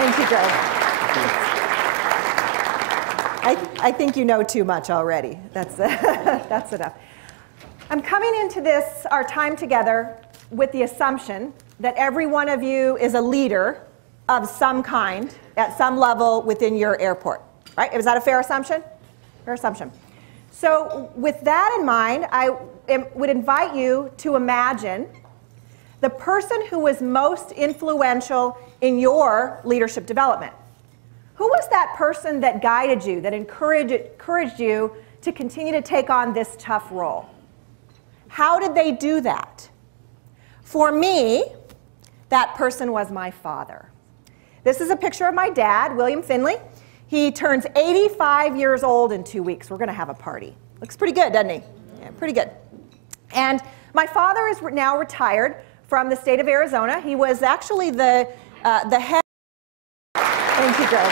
Thank you, Greg. I think you know too much already. That's enough. I'm coming into this, our time together, with the assumption that every one of you is a leader of some kind at some level within your airport. Right? Is that a fair assumption? Fair assumption. So with that in mind, I would invite you to imagine the person who was most influential in your leadership development. Who was that person that guided you, that encouraged you to continue to take on this tough role? How did they do that? For me, that person was my father. This is a picture of my dad, William Finley. He turns 85 years old in 2 weeks. We're going to have a party. Looks pretty good, doesn't he? Yeah, pretty good. And my father is now retired from the state of Arizona. He was actually the head. Thank you, Greg.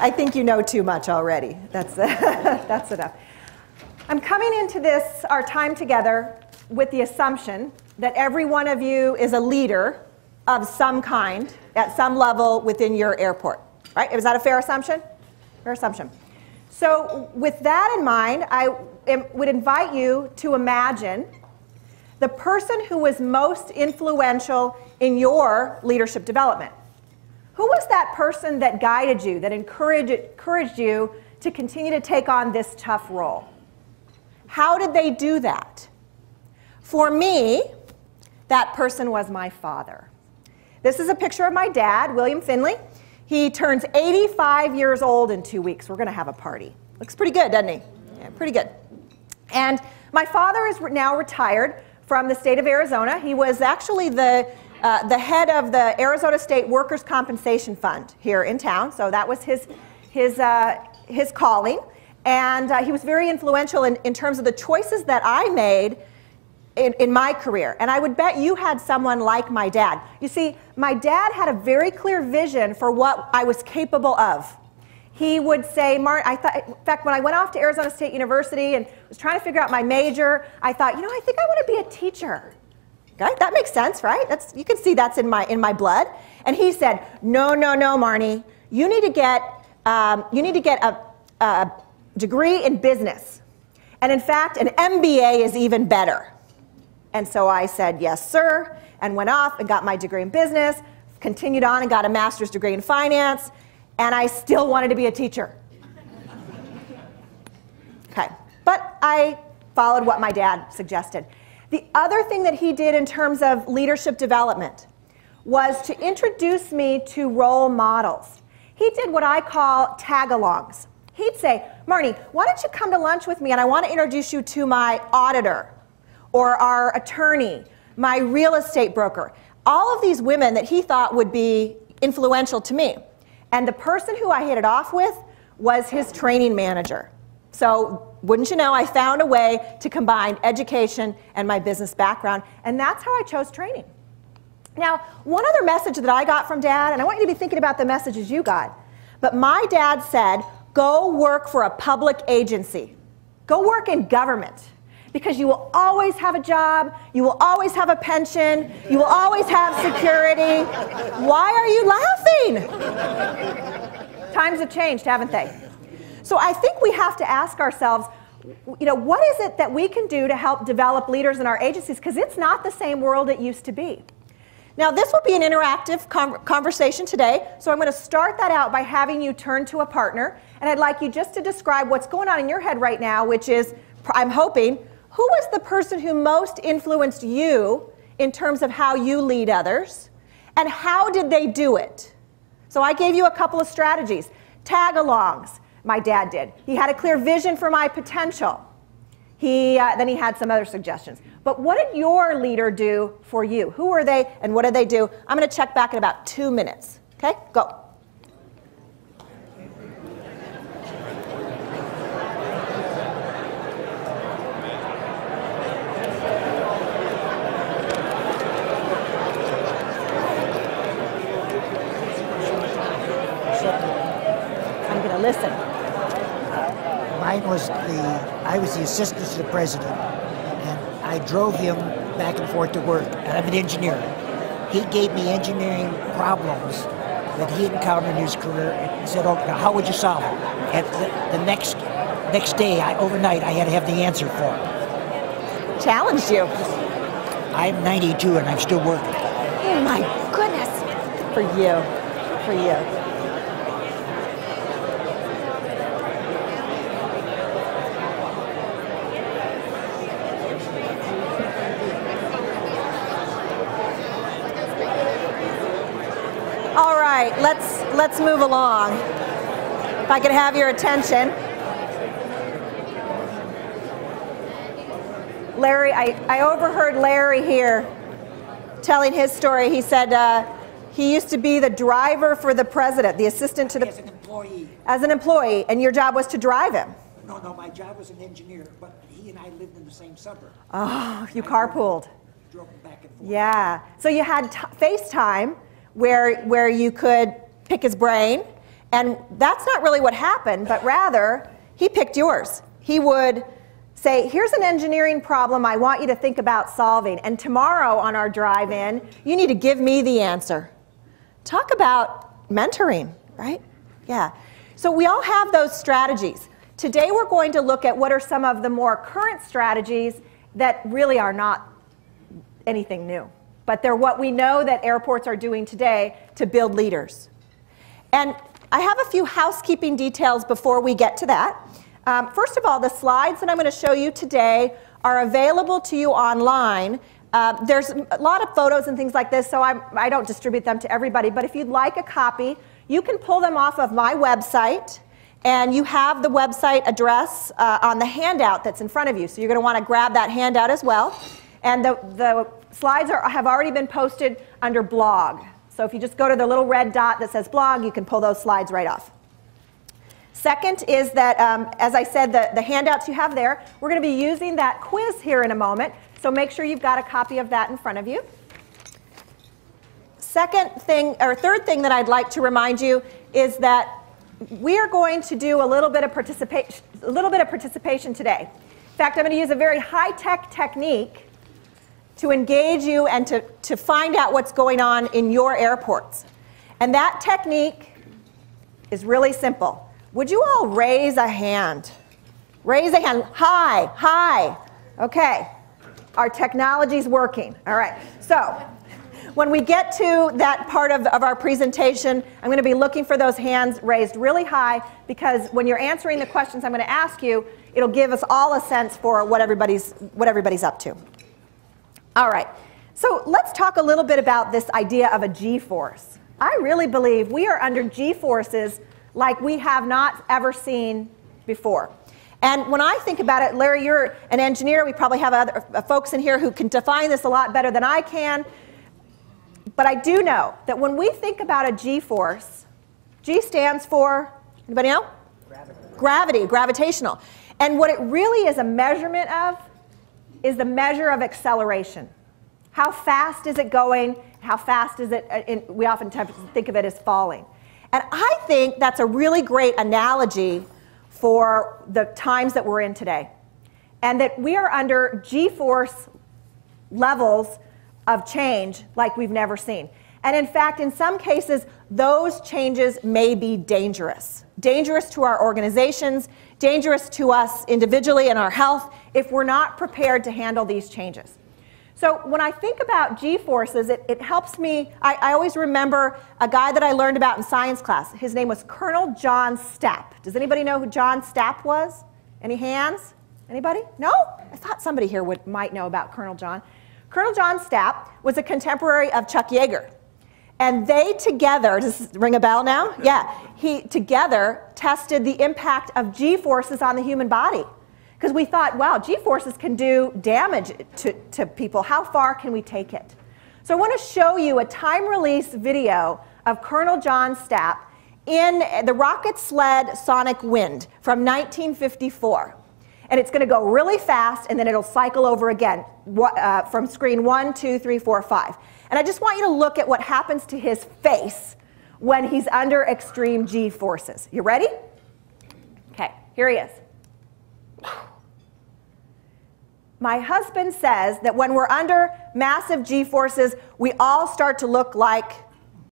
I think you know too much already. That's enough. I'm coming into this, our time together, with the assumption that every one of you is a leader of some kind at some level within your airport. Right? Is that a fair assumption? Fair assumption. So with that in mind, I would invite you to imagine the person who was most influential in your leadership development. Who was that person that guided you, that encouraged you to continue to take on this tough role? How did they do that? For me, that person was my father. This is a picture of my dad, William Finley. He turns 85 years old in 2 weeks. We're going to have a party. Looks pretty good, doesn't he? Yeah, pretty good. And my father is now retired from the state of Arizona. He was actually the head of the Arizona State Workers' Compensation Fund here in town. So that was his calling. And he was very influential in terms of the choices that I made in my career. And I would bet you had someone like my dad. You see, my dad had a very clear vision for what I was capable of. He would say, in fact, when I went off to Arizona State University and was trying to figure out my major, I thought, you know, I think I want to be a teacher. Okay? That makes sense, right? You can see that's in my blood. And he said, no, Marnie, you need to get a degree in business. And in fact, an MBA is even better. And so I said, yes, sir, and went off and got my degree in business, continued on and got a master's degree in finance, and I still wanted to be a teacher. Okay, but I followed what my dad suggested. The other thing that he did in terms of leadership development was to introduce me to role models. He did what I call tag-alongs. He'd say, Marnie, why don't you come to lunch with me and I want to introduce you to my auditor or our attorney, my real estate broker. All of these women that he thought would be influential to me. And the person who I hit it off with was his training manager. So wouldn't you know, I found a way to combine education and my business background, and that's how I chose training. Now, one other message that I got from Dad, and I want you to be thinking about the messages you got, but my dad said, go work for a public agency. Go work in government. Because you will always have a job, you will always have a pension, you will always have security. Why are you laughing? Times have changed, haven't they? So I think we have to ask ourselves, you know, what is it that we can do to help develop leaders in our agencies? Because it's not the same world it used to be. Now, this will be an interactive conversation today, so I'm going to start that out by having you turn to a partner, and I'd like you just to describe what's going on in your head right now, which is, I'm hoping, who was the person who most influenced you in terms of how you lead others, and how did they do it? So I gave you a couple of strategies. Tag-alongs, my dad did. He had a clear vision for my potential. Then he had some other suggestions. But what did your leader do for you? Who were they, and what did they do? I'm going to check back in about 2 minutes. Okay, go. I'm going to listen. Mine was I was the assistant to the president, and I drove him back and forth to work, and I'm an engineer. he gave me engineering problems that he encountered in his career and said, "Oh, now how would you solve it?" And the next day, overnight, I had to have the answer for him. Challenged you. I'm 92 and I'm still working. Oh my goodness. For you. For you. All right, let's move along. If I could have your attention. Larry, I overheard Larry here telling his story. He said he used to be the driver for the president, the assistant to the... As an employee. As an employee, and your job was to drive him. No, my job was an engineer, but he and I lived in the same suburb. Oh, you carpooled. Drove back and forth. Yeah, so you had FaceTime where you could pick his brain, and that's not really what happened, but rather, he picked yours. He would say, here's an engineering problem I want you to think about solving, and tomorrow on our drive-in, you need to give me the answer. Talk about mentoring, right? Yeah. So we all have those strategies. Today we're going to look at what are some of the more current strategies that really are not anything new, but they're what we know that airports are doing today to build leaders. And I have a few housekeeping details before we get to that. First of all, the slides that I'm going to show you today are available to you online. There's a lot of photos and things like this, so I don't distribute them to everybody, but if you'd like a copy, you can pull them off of my website, and you have the website address on the handout that's in front of you, so you're going to want to grab that handout as well. And the slides have already been posted under blog, so if you just go to the little red dot that says blog, you can pull those slides right off. Second is that, as I said, the handouts you have there, we're going to be using that quiz here in a moment, so make sure you've got a copy of that in front of you. Third thing that I'd like to remind you is that we are going to do a little bit of participation today. In fact, I'm going to use a very high-tech technique to engage you and to find out what's going on in your airports. And that technique is really simple. Would you all raise a hand? Raise a hand. Hi, hi. Okay. Our technology's working. All right. So when we get to that part of our presentation, I'm going to be looking for those hands raised really high, because when you're answering the questions I'm going to ask you, it'll give us all a sense for what everybody's up to. All right. So let's talk a little bit about this idea of a G-force. I really believe we are under G-forces like we have not ever seen before. And when I think about it, Larry, you're an engineer. We probably have other folks in here who can define this a lot better than I can. But I do know that when we think about a G-force, G stands for, anybody know? Gravity, gravitational. And what it really is a measurement of is the measure of acceleration. How fast is it going? How fast is it? We often think of it as falling. And I think that's a really great analogy for the times that we're in today. And that we are under G-force levels of change like we've never seen. And in fact, in some cases, those changes may be dangerous. Dangerous to our organizations, dangerous to us individually and our health if we're not prepared to handle these changes. So when I think about G-forces, it helps me. I always remember a guy that I learned about in science class. His name was Colonel John Stapp. Does anybody know who John Stapp was? Any hands? Anybody? No? I thought somebody here might know about Colonel John. Colonel John Stapp was a contemporary of Chuck Yeager. And they together, does this ring a bell now? Yeah. He together tested the impact of G-forces on the human body. Because we thought, wow, G-forces can do damage to people. How far can we take it? So I want to show you a time-release video of Colonel John Stapp in the rocket sled Sonic Wind from 1954. And it's going to go really fast, and then it'll cycle over again from screen 1, 2, 3, 4, 5. And I just want you to look at what happens to his face when he's under extreme G-forces. You ready? Okay, here he is. My husband says that when we're under massive G-forces, we all start to look like